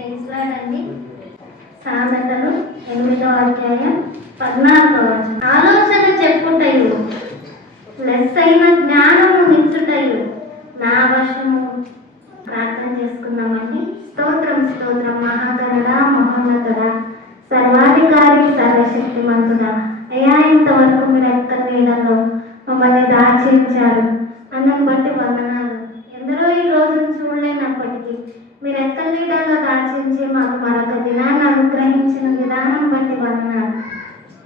ప్రైజ్లాడండి. సామెతలు 8వ అధ్యాయం 14వ వచనం. ఆలోచన చెప్పుటయు లెస్సైన జ్ఞానము నిచ్చుటయు నా వశము. ప్రార్థన చేసుకుందామండి. స్తోత్రం స్తోత్రం. మహాగణుడా, మహోన్నతుడా, సర్వాధికారి, సర్వశక్తిమంతుడా, అయ్యా ఇంతవరకు మీరు ఎక్క నీడలో మమ్మల్ని దాచించారు. అందుని బట్టి వందనాలు. ఎందరో ఈ రోజును చూడలేనప్పటికీ మీరు ఎక్క నీడలో దాచించి మాకు మరొక దినాన్ని అనుగ్రహించిన విధానం బట్టి వందనాలు.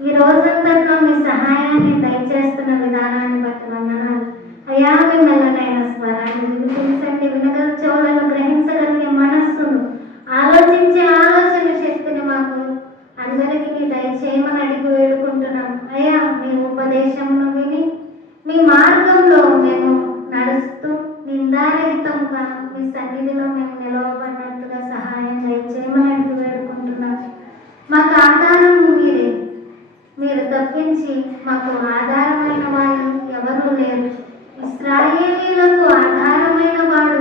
ఈ రోజంతట్లో మీ సహాయాన్ని దయచేస్తున్న విధానాన్ని బట్టి వందనాలు. అయ్యా మీ మెల్లనైన స్వరాన్ని వినిపించండి. వినగల చెవులను, గ్రహించగలిగే మనస్సును, ఆలోచించే ఆలోచన శక్తిని మాకు అందరికీ దయచేయమని అడిగి వేడుకుంటున్నాం. అయ్యా మీ ఉపదేశమును విని మీ మార్గంలో మేము నడుస్తూ నిందారహితంగా మీ సన్నిధిలో మేము నిలవబడినట్టుగా సహాయం దయచేయమని అడిగి వేడుకుంటున్నాం. మాకు ఆధారం మీరే. మీరు తప్పించి మాకు ఆధారమైన వారు ఎవరూ లేరు. ఇశ్రాయేలీయులకు ఆధారమైన వాడు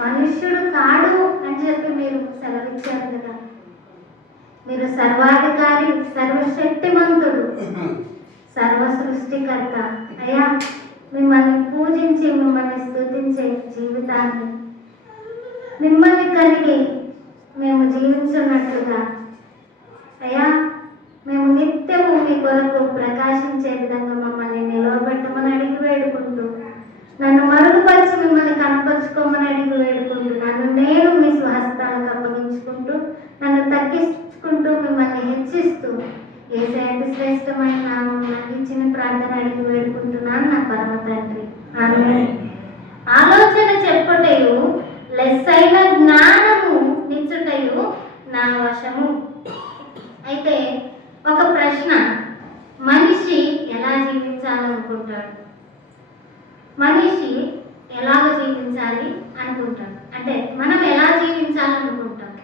మనుష్యుడు కాడు అని చెప్పి మీరు సెలవిచ్చారు కదా. మీరు సర్వాధికారి, సర్వశక్తిమంతుడు, సర్వ సృష్టికర్త. అయ్యా మిమ్మల్ని పూజించి మిమ్మల్ని స్తుతించే జీవితాన్ని మిమ్మల్ని కలిగి మేము జీవించున్నట్లుగా అయ్యా మేము నిత్యము మీ కొరకు ప్రకాశించే విధంగా మమ్మల్ని నిలవబెట్టమని అడిగి వేడుకుంటూ, నన్ను మరుగుపరిచి మిమ్మల్ని కనపరుచుకోమని అడిగి వేడుకుంటూ, నన్ను నేను మీ స్వహస్తాలకు అప్పగించుకుంటూ, నన్ను తగ్గించుకుంటూ, మిమ్మల్ని హెచ్చిస్తూ యేసయ్య శ్రేష్టమైన నామం ఇచ్చిన ప్రార్థన అడిగి వేడుకుంటున్నాను నా పరమ తండ్రి. ఆమేన్. ఆలోచన చెప్పుటయు లెస్సైన జ్ఞానము నిచ్చుటయు నా వశము. అయితే ఒక ప్రశ్న, మనిషి ఎలా జీవించాలనుకుంటాడు? మనిషి ఎలాగ జీవించాలి అనుకుంటాడు? అంటే మనం ఎలా జీవించాలనుకుంటాం?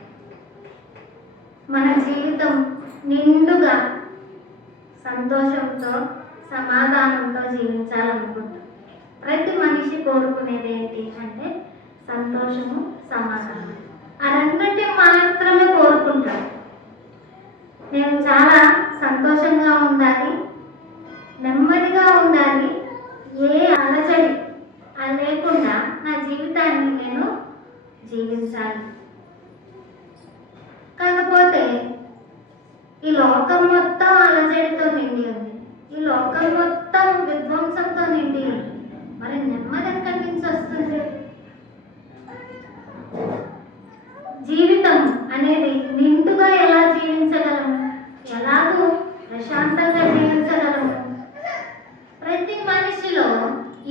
మన జీవితం నిండుగా సంతోషంతో, సమాధానంతో జీవించాలనుకుంటాం. ప్రతి మనిషి కోరుకునేది ఏంటి అంటే సంతోషము, సమాధానం. ఆ రెండింటిని మాత్రమే కోరుకుంటాడు. నేను చాలా సంతోషంగా ఉండాలి, నెమ్మదిగా ఉండాలి, ఏ అలజడి లేకుండా నా జీవితాన్ని నేను జీవించాలి. కాకపోతే ఈ లోకం మొత్తం అలజడితో నిండి ఉంది. ఈ లోకం మొత్తం విధ్వంసంతో నిండి ఉంది. మరి నెమ్మది ఎక్కడి నుంచి వస్తుంది? జీవితం అనేది నిండుగా ఎలా జీవించగలము? ఎలాగూ ప్రశాంతంగా జీవించగలము? ప్రతి మనిషిలో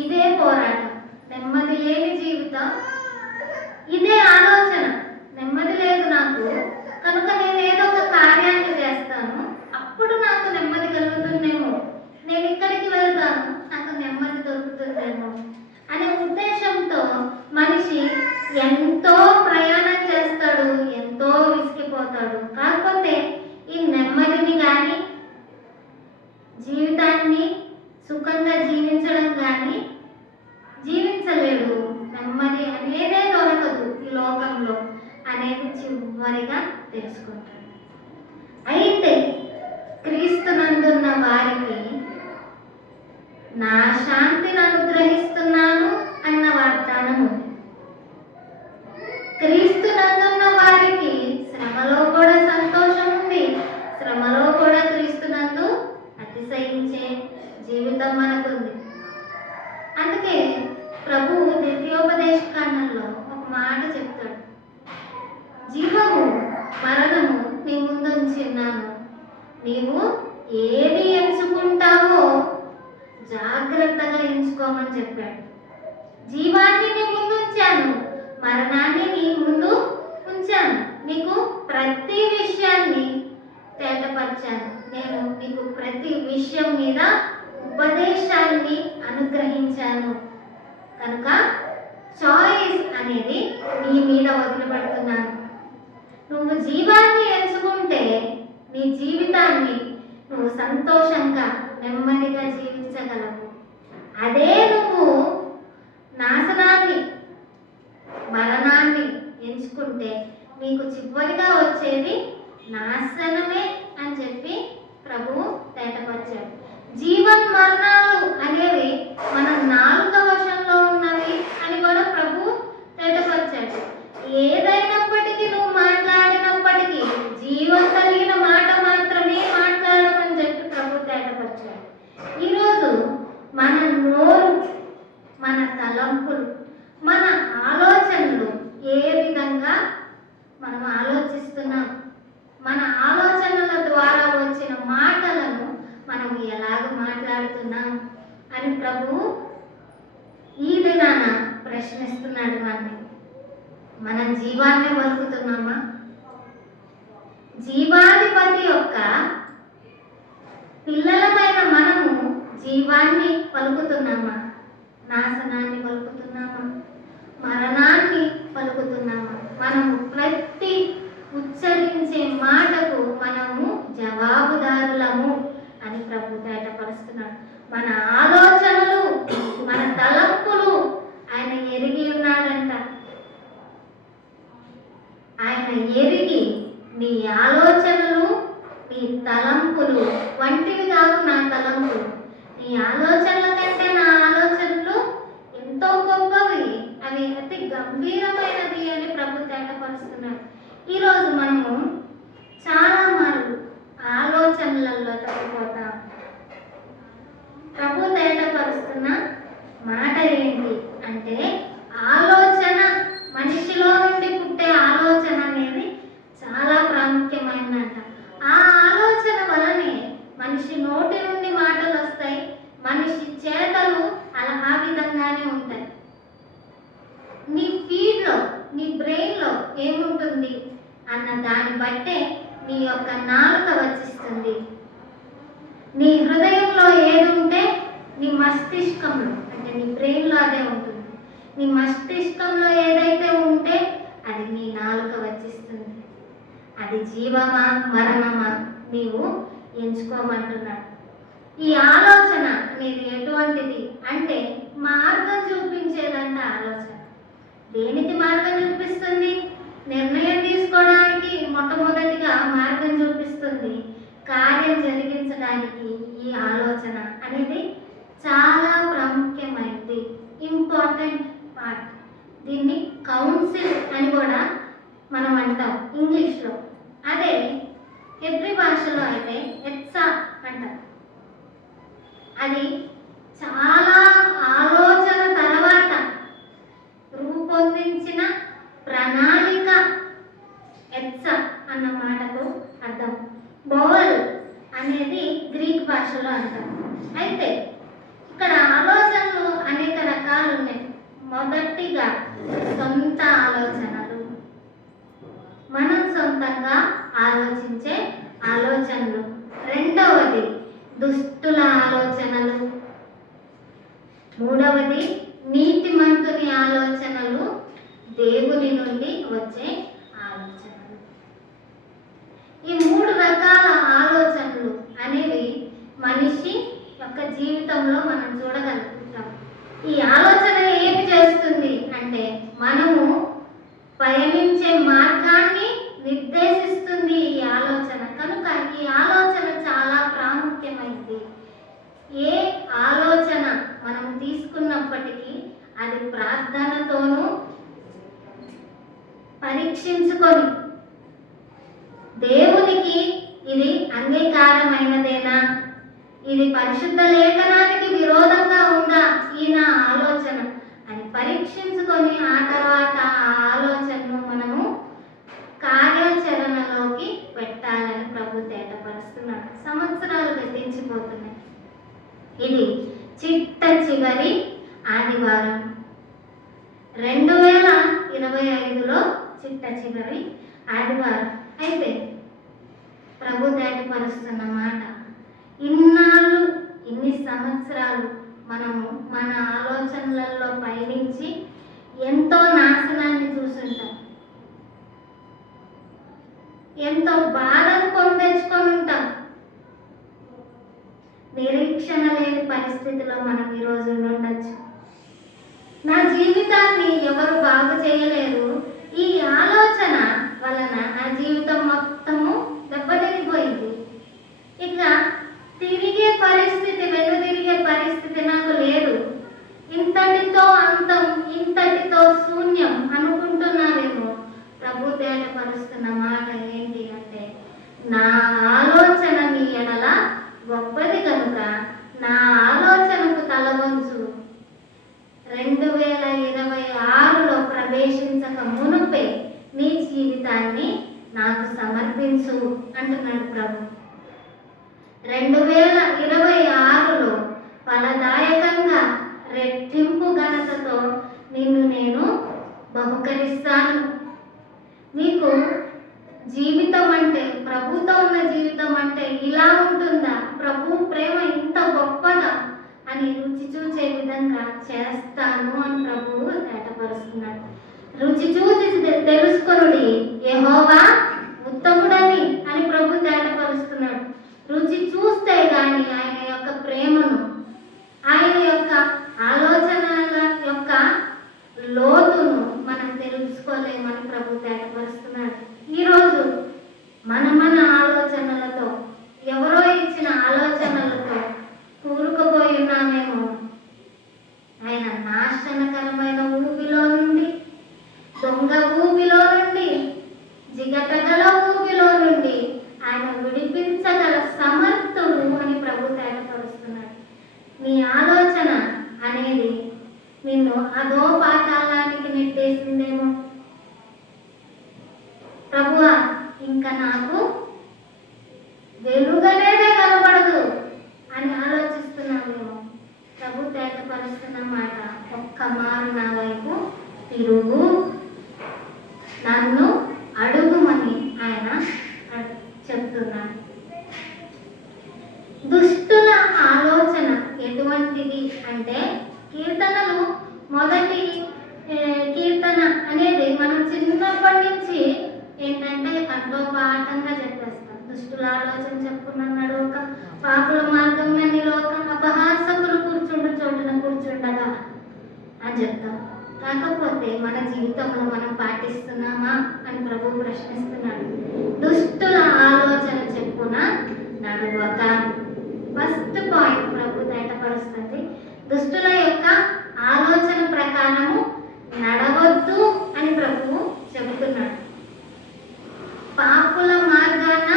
ఇదే పోరాటం. నెమ్మది లేని జీవితం, ఇదే ఆలోచన. నెమ్మది లేదు నాకు, కనుక నేను ఏదో ఒక కార్యాన్ని చేస్తాను, అప్పుడు నాకు నెమ్మది కలుగుతుందేమో, నేను ఇక్కడికి వెళ్తాను, నాకు నెమ్మది దొరుకుతుందేమో అనే ఉద్దేశంతో మనిషి ఎంతో ప్రయాణం చేస్తాడు, ఎంతో విసిగిపోతాడు. కాకపోతే ఈ నెమ్మదిని కానీ, జీవితాన్ని సుఖంగా జీవించడం కానీ జీవించలేడు. నెమ్మది అనేదే దొరకదు ఈ లోకంలో అనేది చివరిగా తెలుసుకుంటాడు. అయితే క్రీస్తునందున్న వారికి నా శాంతిని అనుగ్రహిస్తున్నాను అన్న వాగ్దానం ఉంది. క్రీస్తునందున్న వారికి శ్రమలో కూడా సంతోషం ఉంది. శ్రమలో కూడా క్రీస్తునందు అతిశయించే జీవితం మనకుంది. అందుకే ప్రభువు ద్వితీయోపదేశ కాండంలో ఒక మాట చెప్తాడు, జీవము మరణము నీ ముందు ఉంచున్నాను, నీవు ఏది ఎంచుకుంటావో జాగ్రత్తగా ఎంచుకోమని చెప్పాడు. జీవాన్ని నీ ముందు ఉంచాను, మరణాన్ని నీ ముందు ఉంచాను, నీకు ప్రతి విషయాన్ని తేటపరిచాను, నేను నీకు ప్రతి విషయం మీద ఉపదేశాన్ని అనుగ్రహించాను. కనుక చాయిస్ అనేది నీ మీద వదిలిపెడుతున్నాను. నువ్వు జీవాన్ని ఎంచుకుంటే నీ జీవితాన్ని నువ్వు సంతోషంగా, నెమ్మదిగా జీవించగలవు. అదే నువ్వు నాశనాన్ని, మరణాన్ని ఎంచుకుంటే నీ మీకు చివరిగా వచ్చేది నాశనమే అని చెప్పి ప్రభువు తేటపరిచాడు. జీవన్ మరణాలు అనేవి మన నాలుక వశంలో ఉన్నవి అని కూడా ప్రభువు తేటపరిచాడు. ఏదైనప్పటికీ నువ్వు మాట్లాడినప్పటికీ జీవం కలిగిన మాట మాత్రమే మాట్లాడమని చెప్పి ప్రభు తేటపరిచాడు. ఈరోజు మన నోరు, మన తలంపులు, మన ఆలోచనలు ఏ విధంగా మనం ఆలోచిస్తున్నాం, మన ఆలోచనల ద్వారా వచ్చిన మాటలను మనం ఎలాగ మాట్లాడుతున్నాం అని ప్రభువు ఈ దినాన ప్రశ్నిస్తున్నాడు మనల్ని. మనం జీవాన్ని పలుకుతున్నామా? జీవాధిపతి యొక్క పిల్లలమైన మనము జీవాన్ని పలుకుతున్నామా? నాశనాన్ని పలుకుతున్నామా? మరణాన్ని పలుకుతున్నామా? మనము ప్రతి ఉచ్చరించే మాటకు మనము జవాబుదారులము అని ప్రభు తేటపరుస్తున్నాడు. మన ఆలోచనలు, మన తలంపులు ఆయన ఎరిగి ఉన్నాడంట. ఆయన ఎరిగి నీ ఆలోచనలు, నీ తలంపులు వంటివి కాదు నా తలంపులు. నీ ఆలోచనల కంటే నా ఆలోచనలు ఎంతో గొప్పవి, అవి అతి గంభీరమైనది అని ప్రభు తేటపరుస్తున్నాడు. ఈరోజు మనము చాలా మార్లు ఆలోచనలలో తప్పిపోతాం. ప్రభు తేటపరుస్తున్న మాట ఏంటి అంటే, ఆలోచన, మనిషిలో నుండి పుట్టే ఆలోచన అనేది చాలా ప్రాముఖ్యమైనదంట. ఆ ఆలోచన వలనే మనిషి నోటి నుండి మాటలు వస్తాయి, మనిషి చేతలు అలా ఆ విధంగానే ఉంటాయి. నీ ఫీడ్లో, నీ బ్రెయిన్లో ఏముంటుంది అన్న దాన్ని బట్టే నీ యొక్క నాలుక వచ్చిస్తుంది. నీ హృదయంలో ఏది ఉంటే నీ మస్తిష్కంలో, అంటే నీ బ్రెయిన్లో అదే ఉంటుంది. నీ మస్తిష్కంలో ఏదైతే ఉంటే అది నీ నాలుక వచ్చిస్తుంది. అది జీవమా మరణమా నీవు ఎంచుకోమంటున్నాడు. ఈ ఆలోచన అనేది ఎటువంటిది అంటే మార్గం చూపించేదంట. ఆలోచన దేనికి మార్గం చూపిస్తుంది? నిర్ణయం తీసుకోవడానికి మొట్టమొదటిగా మార్గం చూపిస్తుంది. కార్యం జరిగించడానికి ఈ ఆలోచన అనేది చాలా ప్రాముఖ్యమైనది, ఇంపార్టెంట్ పార్ట్. దీన్ని కౌన్సిల్ అని కూడా మనం అంటాం ఇంగ్లీష్లో. అదే హెబ్రీ భాషలో అయితే ఎత్సా అంటారు. అది చాలా ఆలోచన తర్వాత రూపొందించిన ప్రణాళిక ఎత్సా అన్న మాటకు అర్థం. బోవల్ అనేది గ్రీక్ భాషలో అంటారు. అయితే ఇక్కడ ఆలోచనలు అనేక రకాలు ఉన్నాయి. మొదటిగా సొంత ఆలోచనలు, మనం సొంతంగా ఆలోచించే ఆలోచనలు. రెండవది దుష్టుల ఆలోచనలు. మూడవది నీతిమంతుని ఆలోచనలు, దేవుని నుండి వచ్చే ఆలోచనలు. ఈ మూడు రకాల ఆలోచనలు అనేవి మనిషి యొక్క జీవితంలో మనం చూడగలుగుతాం. ఈ ఆలోచన ఏమి చేస్తుంది అంటే మనము పయనించే మార్గాన్ని నిర్దేశిస్తుంది ఈ ఆలోచన. కనుక ఈ ఆలోచన చాలా ప్రాముఖ్యమైనది. ఏ ఆలోచన మనం తీసుకున్నప్పటికీ అది ప్రార్థనతోనూ పరీక్షించుకొని దేవునికి ఇది అంగీకారమైనదేనా, ఇది పరిశుద్ధ లేఖనానికి విరోధంగా ఉందా ఈ నా ఆలోచన అని పరీక్షించుకొని ఆ తర్వాత ఆ ఆలోచనను మనము కార్యాచరణలోకి పెట్టాలని ప్రభు తేటపరుస్తున్నాడు. సంవత్సరాలు గతించిపోతున్నాయి. ఇది చిట్ట చివరి ఆదివారం, 2025లో చిట్ట చివరి ఆదివారం. అయితే ప్రభు తేటపరుస్తున్న మాట, ఇన్నాళ్ళు, ఇన్ని సంవత్సరాలు మనము మన ఆలోచనలలో పయనించి ఎంతో నాశనాన్ని చూసుంటాం, ఎంతో బాధను కొని తెచ్చుకొని ఉంటాం. నిరీక్షణ లేని పరిస్థితిలో మనం ఈరోజు ఉండొచ్చు. నా జీవితాన్ని ఎవరు బాగు చేయలేరు, ఈ ఆలోచన వాళ్ళ తేటపరుస్తున్న మాట ఏంటి అంటే, నా ఆలోచన నీ ఎడల గొప్పది కనుక నా ఆలోచనకు తల వంచు. 2026లో ప్రవేశించక మునుపే నీ జీవితాన్ని నాకు సమర్పించు అంటున్నాడు ప్రభు. 2026లో ఫలదాయకంగా రెట్టింపు ఘనతతో నిన్ను నేను బహుకరిస్తాను. నీకు జీవితం అంటే, ప్రభుతో ఉన్న జీవితం అంటే ఇలా ఉంటుందా, ప్రభు ప్రేమ ఇంత గొప్పదా అని రుచి చూచే విధంగా చేస్తాను అని ప్రభువు తేటపరుస్తున్నాడు. రుచి చూచి తెలుసుకొనుడి యెహోవా ఉత్తముడని అని ప్రభు తేటపరుస్తున్నాడు. రుచి చూస్తే గాని ఆయన యొక్క ప్రేమను, ఆయన యొక్క ఆలోచనల యొక్క లోతును మనం తెలుసుకోలేమని ప్రభు తేటపరుస్తున్నాడు. ఈరోజు మన ఆలోచనలతో, ఎవరో ఇచ్చిన ఆలోచనలతో కూరుకుపోయి ఉన్నామేమో. ఆయన నాశనకరమైన ఊపిలో నుండి, దొంగ ఊపిలో నుండి, జిగటగల ఊపిలో నుండి ఆయన విడిపించగల సమర్థుడు అని ప్రభు తేటపరుస్తున్నాడు. నీ ఆలోచన అనేది నిన్ను అదో పాతాళానికి నెట్టేసిందేమో. ప్రభువా, ఇంకా నాకు వెలుగనేదే కనబడదు అని ఆలోచిస్తున్నామేమో. ప్రభు తేటపరుస్తున్న మాట, ఒక్క మారు నా వైపు తిరుగు, నన్ను అడుగుమని ఆయన చెప్తున్నాడు. దుష్టుల ఆలోచన ఎటువంటిది అంటే, కీర్తనలు మొదటి కీర్తన అనేది మనం చిన్నప్పటి నుంచి ఏంటంటే కంఠోపాఠంగా చెప్పేస్తాం. దుష్టుల ఆలోచన చెప్పుకున్నాడు, ఒక పాపుల మార్గం అని లోకం, అపహాసకులు కూర్చుండు చోటున కూర్చుండగా అని చెప్తాం. కాకపోతే మన జీవితంలో మనం పాటిస్తున్నామా అని ప్రభు ప్రశ్నిస్తున్నాడు. దుష్టుల ఆలోచన చెప్పున నడువక. ఫస్ట్ పాయింట్ ప్రభు తేటపరుస్తుంది, దుష్టుల యొక్క ఆలోచన ప్రకారము నడవద్దు అని ప్రభువు చెబుతున్నాడు. పాపుల మార్గాన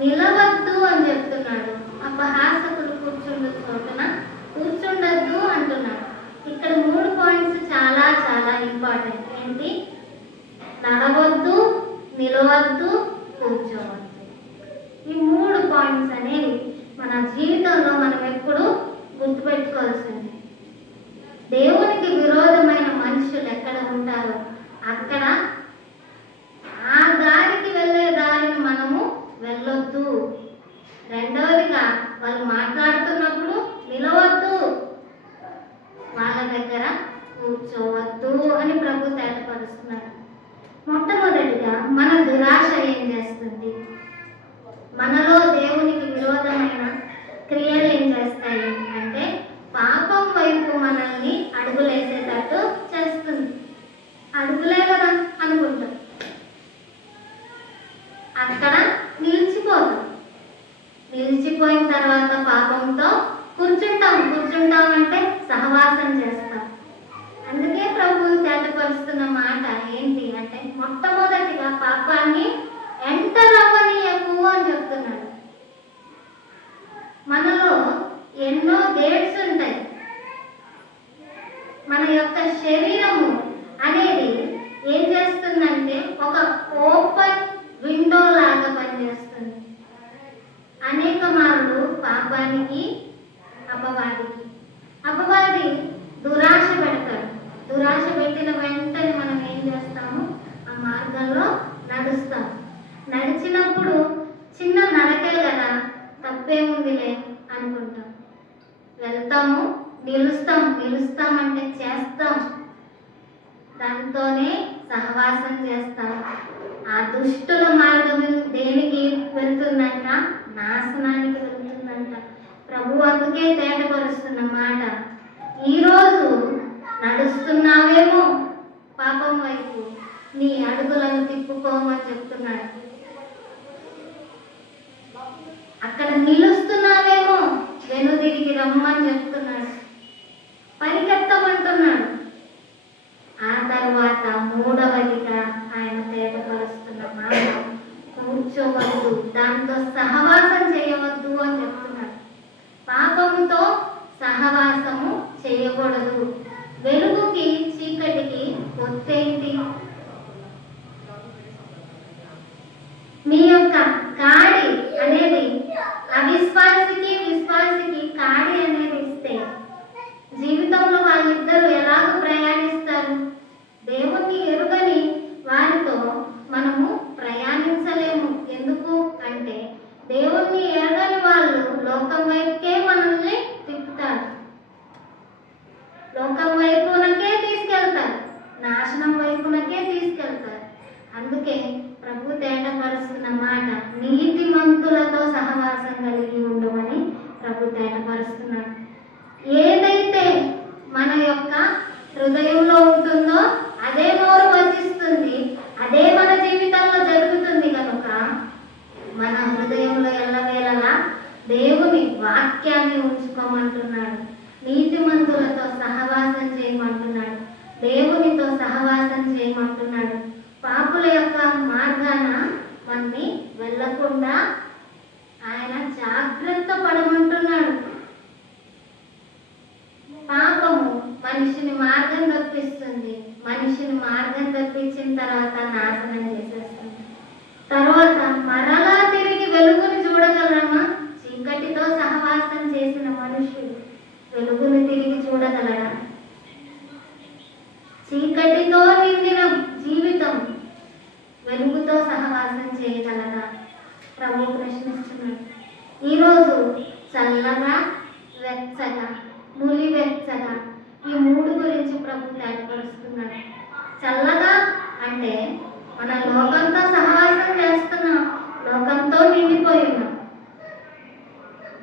నిలవద్దు అని చెప్తున్నాడు. అపహాసకులు కూర్చుండు చోటున కూర్చుండద్దు అంటున్నాడు. ఇక్కడ 3 పాయింట్స్ చాలా చాలా ఇంపార్టెంట్. ఏంటి? నడవద్దు, నిలవద్దు, కూర్చోవద్దు. ఈ 3 పాయింట్స్ అనేవి మన జీవితంలో మనం ఎప్పుడు గుర్తుపెట్టుకోవాల్సింది. దేవునికి విరోధమైన మనుషులు ఎక్కడ ఉంటారో అక్కడ ఆ దారికి వెళ్ళే దారిని మనము వెళ్ళొద్దు. రెండవదిగా, వాళ్ళు మాట్లాడుతున్నప్పుడు నిలవద్దు, వాళ్ళ దగ్గర కూర్చోవద్దు అని ప్రభు తేటపరుస్తున్నారు. మొట్టమొదటిగా, మన దురాశ ఏం చేస్తుంది? మనలో దేవునికి విరోధమైన క్రియలు ఏం చేస్తాయి అంటే, పాపం వైపు మనల్ని అడుగులేసేటట్టు చేస్తుంది. అడుగులే కదా అనుకుంటాం, అక్కడ నిలిచిపోతాం. నిలిచిపోయిన తర్వాత పాపంతో కూర్చుంటాం అంటే సహవాసం చేస్తాం. అందుకే ప్రభు తేటపరుస్తున్న మాట ఏంటి అంటే, మొట్టమొదటిగా పాపాన్ని ఎంటర్ అవ్వనీయకు అని చెప్తున్నాడు. మనలో ఎన్నో గేట్స్ ఉంటాయి. మన యొక్క శరీరము అనేది ఏం చేస్తుందంటే ఒక ఓపెన్ విండో లాగా పనిచేస్తుంది. అనేక మార్లు పాపానికి, అపవాది దురాశ పెడతాడు. దురాశ పెట్టిన వెంటనే మనం ఏం చేస్తాము? ఆ మార్గంలో నడుస్తాం. నడిచినప్పుడు చిన్న నడకే కదా, తప్పేముందిలే అనుకుంటాం. వెళ్తాము, నిలుస్తామంటే చేస్తాం. దాంతోనే సహవాసం చేస్తాం. ఆ దుష్టుల మార్గం దేనికి వెళ్తుందంట? నాశనానికి వెళ్తుందంట. ప్రభు అందుకే తేటపరుస్తున్న మాట, ఈరోజు నడుస్తున్నావేమో పాపం వైపు, నీ అడుగులను తిప్పుకోమని చెప్తున్నాడు. అక్కడ నిలుస్తున్నావేమో, వెనుదిరిగి రమ్మని చెప్తున్నాడు. పరిగెత్తమంటున్నాడు. ఆ తర్వాత 3వదిగా ఆయన తేటపరుస్తున్న మీ యొక్క కాడి అనేది అవిశ్వాసికి విశ్వాసికి కాడి అనేది ఇస్తే జీవితంలో వాళ్ళిద్దరూ ఎలాగ ప్రయాణిస్తారు? దేవుణ్ణి ఎరుగని వారితో మనము ప్రయాణించలేము. ఎందుకు అంటే దేవుణ్ణి ఎరగని వాళ్ళు లోకం వైపుకే మనల్ని తిప్పుతారు, లోకం వైపునకే తీసుకెళ్తారు, నాశనం వైపునకే తీసుకెళ్తారు. అందుకే ప్రభు తేటపరుస్తున్న మాట, నీతిమంతులతో సహవాసం కలిగి ఉండమని ప్రభు తేటపరుస్తున్నాడు. ఏదైతే మన యొక్క హృదయంలో ఉంటుందో అదే నోరు వచిస్తుంది, అదే మన జీవితంలో జరుగుతుంది. కనుక మన హృదయంలో ఎల్లవేళలా దేవుని వాక్యాన్ని ఉంచుకోమంటున్నాడు, నీతిమంతులతో సహవాసం చేయమంటున్నాడు, దేవునితో సహవాసం చేయమంటున్నాడు. పాపుల యొక్క మార్గాన మనని వెళ్ళకుండా ఆయన జాగ్రత్త పడమంటున్నాడు. పాపము మనిషిని మార్గం తప్పిస్తుంది, మనిషిని మార్గం తప్పించిన తర్వాత నాశనం చేసేస్తుంది. తర్వాత మరలా తిరిగి వెలుగుని చూడగలమా? చీకటితో సహవాసం చేసిన మనుషుడు వెలుగుని తిరిగి చూడగలరా? చీకటితో నిండిన జీవితం వెలుగుతో సహవాసం చేయగలరా? ప్రభు ప్రశ్నిస్తున్నాడు. ఈరోజు చల్లగా, వెచ్చగా, నులివెచ్చగా ఈ మూడు గురించి ప్రభు తేటపరుస్తున్నాడు. చల్లగా అంటే మన లోకంతో సహవాసం చేస్తున్నాం, లోకంతో నిండిపోయి ఉన్నాం.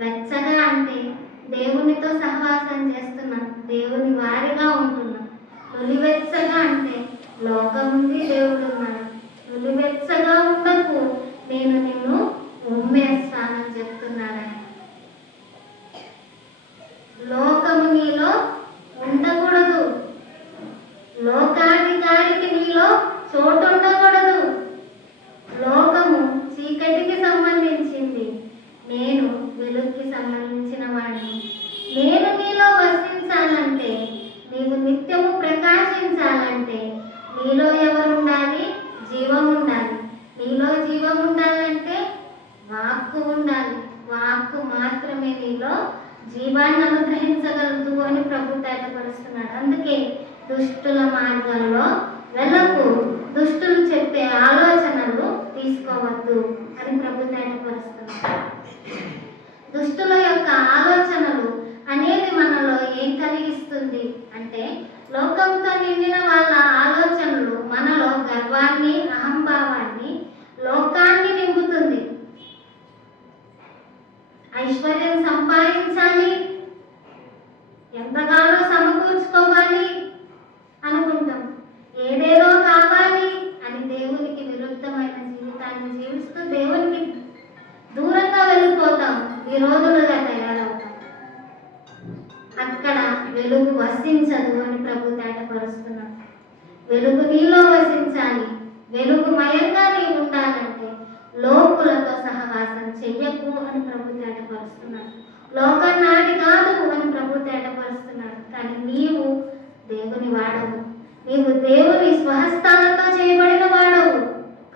వెచ్చగా అంటే దేవునితో సహవాసం చేస్తున్నాం, దేవుని వారిగా ఉంటున్నాం. నులివెచ్చగా అంటే లోకం ఉంది, దేవుడు ఉన్నాడు. నులివెచ్చగా ఉండకు, నేను నిన్ను ఉమ్మేస్తానని చెప్తున్నాను. లోకము నీలో ఉండకూడదు, లోకాధికారికి నీలో చోటు ఉండకూడదు. లోకము చీకటికి సంబంధించింది, నేను వెలుగుకి సంబంధించిన వాడిని. నేను నీలో వసించాలంటే, నీవు నిత్యము ప్రకాశించాలంటే నీలో ఎవరు ఉండాలి? జీవం ఉండాలి. నీలో జీవం ఉండాలంటే వాక్కు ఉండాలి. వాక్కు మాత్రమే నీలో జీవాన్ని అనుగ్రహించగలదు అని ప్రభు తేటపరుస్తున్నాడు. అందుకే దుష్టుల మార్గంలో వెళ్ళకు, దుష్టులు చెప్పే ఆలోచనలు తీసుకోవద్దు అని ప్రభు తేటపరుస్తున్నాడు. దుష్టుల యొక్క ఆలోచనలు అనేది మనలో ఏం కలిగిస్తుంది అంటే, లోకంతో నిండిన వాళ్ళ ఆలోచనలు మనలో గర్వాన్ని, అహంభావాన్ని, లోకాన్ని నింపుతుంది. ఐశ్వర్యం సంపాదించాలి, ఎంతగానో సమకూర్చుకోవాలి అనుకుంటాం. ఏదేదో కావాలి అని దేవునికి విరుద్ధమైన జీవితాన్ని జీవిస్తూ దేవునికి దూరంగా వెళ్ళిపోతాం, విరోధులుగా తయారవుతాం. అక్కడ వెలుగు వసించదు అని ప్రభు తేటపరుస్తున్నాడు. వెలుగు నీలో వసించాలి, వెలుగుమయంగా నీవు ఉండాలంటే లోకులతో సహవాసం చెయ్యకు అని ప్రభు తేటపరుస్తున్నాడు. లోకం నాటి కాదు అని ప్రభు తేటపరుస్తున్నాడు. కానీ నీవు దేవుని వాడవు, నీవు దేవుని స్వహస్తాలతో చేయబడిన వాడవు.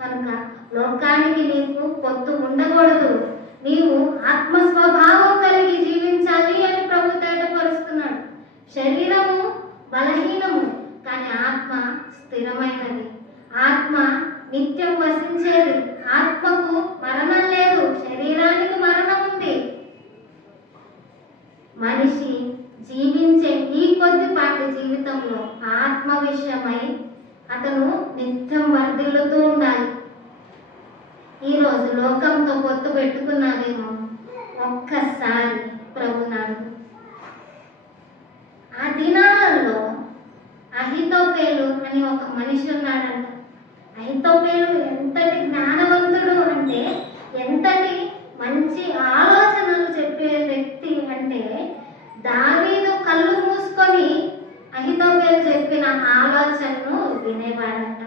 కనుక లోకానికి నీకు పొత్తు ఉండకూడదు. నీవు ఆత్మ స్వభావం కలిగి జీవించాలి అని ప్రభు తేటపరుస్తున్నాడు. శరీరము బలహీనము, కానీ ఆత్మ స్థిరమైనది. ఆత్మ నిత్యం వసించేది. ఆత్మకు మరణం లేదు, శరీరానికి మరణం ఉంది. మనిషి జీవించే ఈ కొద్దిపాటి జీవితంలో ఆత్మ విషయమై అతను నిత్యం వర్ధిల్లుతూ ఉండాలి. ఈరోజు లోకంతో పొత్తు పెట్టుకున్నావేమో, ఒక్కసారి ప్రభునాడు. ఆ దినాలలో అహితోపేలు అని ఒక మనిషి ఉన్నాడంట. అహితోపేలు ఎంతటి జ్ఞానవంతుడు అంటే, ఎంతటి మంచి ఆలోచనలు చెప్పే వ్యక్తి అంటే, దావీదు కళ్ళు మూసుకొని అహితోపేలు చెప్పిన ఆలోచనను వినేవాడంట.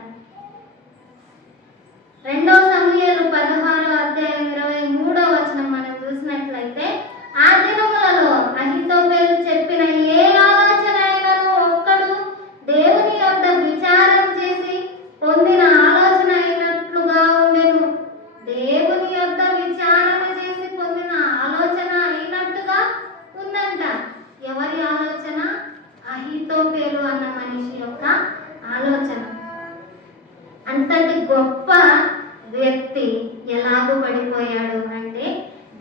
2 సమూయేలు 16:23 మనం చూసినట్లయితే, ఆ దినములలో అహితోపేలు చెప్పిన ఏ ఆలోచన అయినను ఒక్కడు దేవుని యొద్ద విచారం చేసి పొందిన ఆలోచన అయినట్లుగా ఉండెను. పాడుపడిపోయాడు అంటే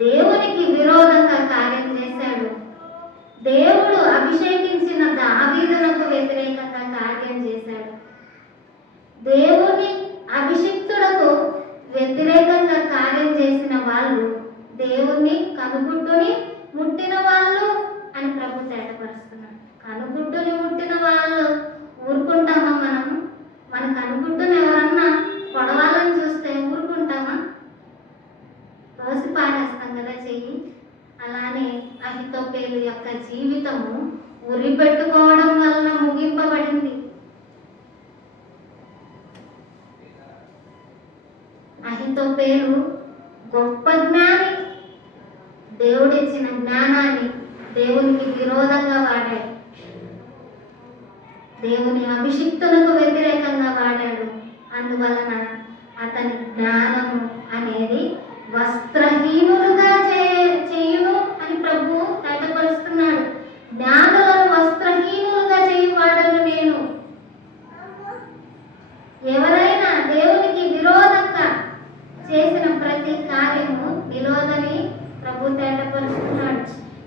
దేవునికి విరోధంగా కార్యం చేశాడు. దేవుడు అభిషేకించిన దావీదునకు వ్యతిరేకంగా కార్యం చేశాడు. దేవుని అభిషిక్తులకు వ్యతిరేకంగా కార్యం చేసిన వాళ్ళు దేవుణ్ణి కనుగుడ్డుని ముట్టిన వాళ్ళు అని ప్రభు తేటపరుస్తున్నాడు. కనుగుడ్డుని ముట్టిన వాళ్ళు ఊరుకుంటామా? మన కనుగుడ్డుని ఎవరన్నా పొడవాలని చూస్తే ఊరుకుంటామా? తోసి పారేస్తాం కదా చెయ్యి. అలానే అహితోపేలు యొక్క జీవితము ఉరి పెట్టుకోవడం వలన ముగింపబడింది. అహితోపేలు గొప్ప జ్ఞాని. దేవుడిచ్చిన జ్ఞానాన్ని దేవునికి విరోధంగా వాడాడు. దేవుని అభిషిక్తులకు వ్యతిరేకంగా వాడాడు. అందువలన అతని జ్ఞానము అనేది వస్త్రహీనులుగా చేయును అని ప్రభు బయటపరుస్తున్నాడు. జ్ఞానులను వస్త్రహీనులుగా చేయువాడను నేను. ఎవరైనా దేవునికి విరోధంగా చేసిన ప్రతి కార్యము నిరోధని ప్రభు తేటపరుస్తున్నాడు.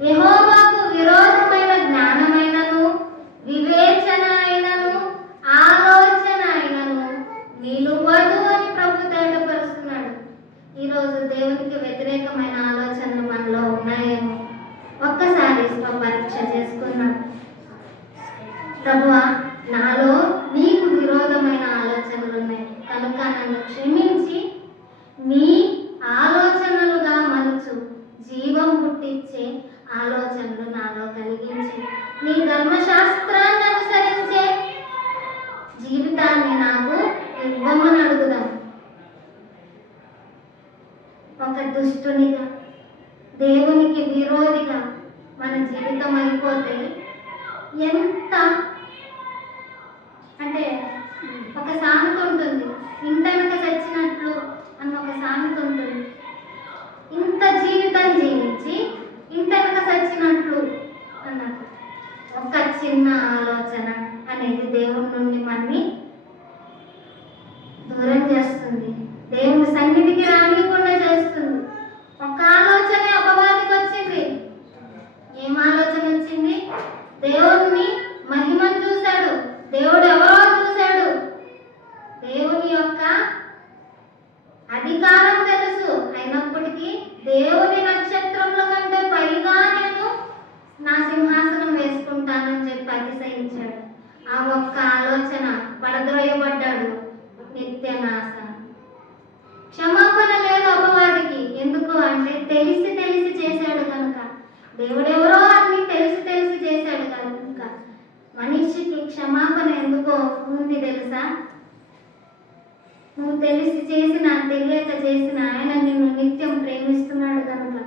యెహోవాకు విరోధమైన జ్ఞానమైనను వివేచన అయినను ఆలోచన అయినను నిలువదు అని ప్రభు తేటపరుస్తున్నాడు. ఈరోజు దేవునికి వ్యతిరేకమైన ఆలోచనలు మనలో ఉన్నాయేమో ఒక్కసారి పరీక్ష చేసుకున్నాం. ప్రభువా, నాలో నీకు విరోధమైన ఆలోచనలు ఉన్నాయి కనుక నన్ను క్షమించి నీ ఆలోచనలుగా మలుచు. జీవం పుట్టించే ఆలోచనలు నాలో కలిగించి నీ ధర్మశాస్త్రాన్ని అనుసరించే జీవితాన్ని నాకు ఇవ్వమని అడుగుదాం. ఒక దుష్టునిగా దేవునికి విరోధిగా మన జీవితం అయిపోతే ఎంత అంటే ఒక సామెత ఉంటుంది, ఇంటనక చచ్చినట్లు అన్న ఒక సామెత ఉంటుంది. ఇంత జీవితం జీవించి ఇంటనక చచ్చినట్లు అన్నట్టు. ఒక చిన్న ఆలోచన అనేది దేవుని నుండి మనని దూరం చేస్తుంది, దేవుని సన్నిధికి రానికుండా చేస్తుంది. ఒక ఆలోచన అపవాదికి వచ్చింది. ఏం ఆలోచన వచ్చింది? దేవుణ్ణి మహిమను చూశాడు. దేవుడు ఎవరో చూశాడు. దేవుని యొక్క అధికారం తెలుసు. అయినప్పటికీ దేవుని నక్షత్రముల కంటే పైగా నేను నా సింహాసనం వేసుకుంటానని చెప్పి అతిశయించాడు. ఆ ఒక్క ఆలోచన పడద్రోయబడ్డాడు. నిత్య నాశనం. క్షమాపణ లేదు అపవాదికి. ఎందుకు అంటే తెలిసి చేశాడు కనుక. దేవుడెవరో అన్ని తెలిసి చేశాడు కనుక. మనిషికి క్షమాపణ ఎందుకో ఉంది తెలుసా? నువ్వు తెలిసి చేసిన తెలియక చేసిన ఆయన నిన్ను నిత్యం ప్రేమిస్తున్నాడు కనుక.